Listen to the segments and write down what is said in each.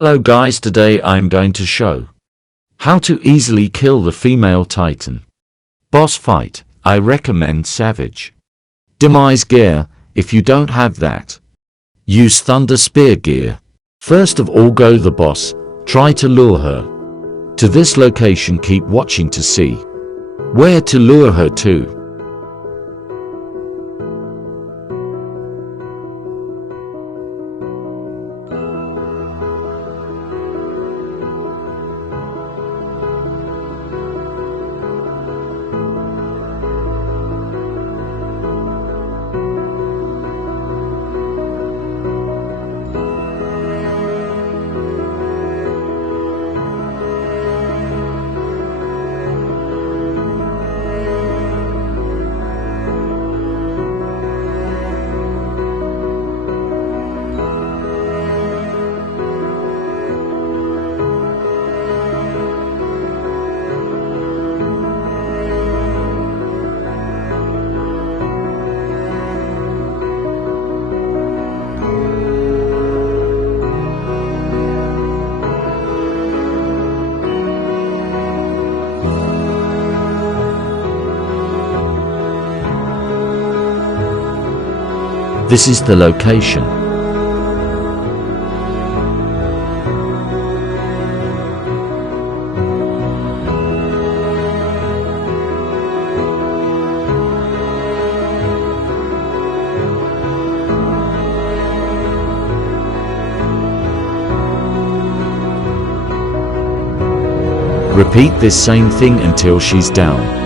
Hello guys, today I'm going to show how to easily kill the female Titan. Boss fight, I recommend Savage Demise gear. If you don't have that, use Thunder Spear gear. First of all, go the boss, try to lure her to this location. Keep watching to see where to lure her to. This is the location. Repeat this same thing until she's down.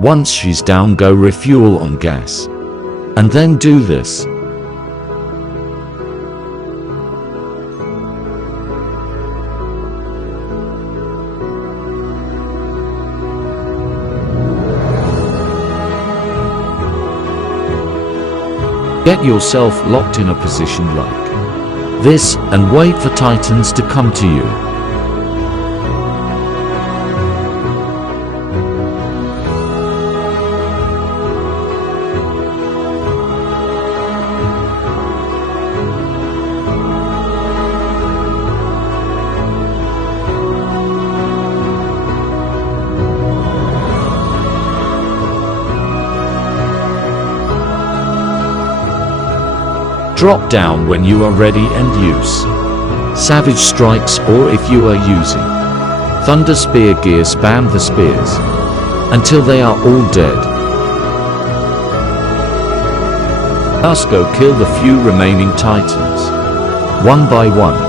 Once she's down, go refuel on gas. And then do this. Get yourself locked in a position like this and wait for Titans to come to you. Drop down when you are ready and use Savage Strikes, or if you are using Thunder Spear gear, spam the spears until they are all dead. Just go kill the few remaining Titans, one by one.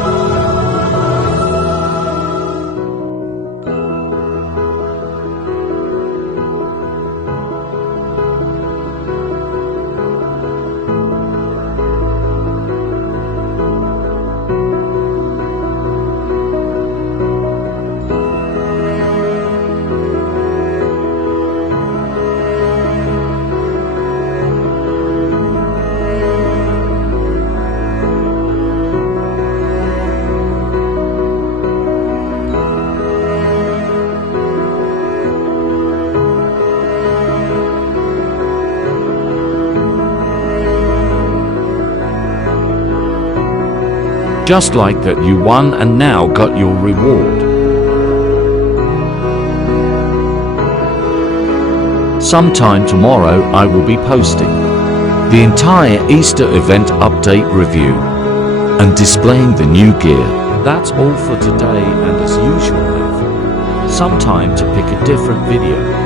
Just like that, you won and now got your reward. Sometime tomorrow I will be posting the entire Easter event update review and displaying the new gear. That's all for today, and as usual have some time to pick a different video.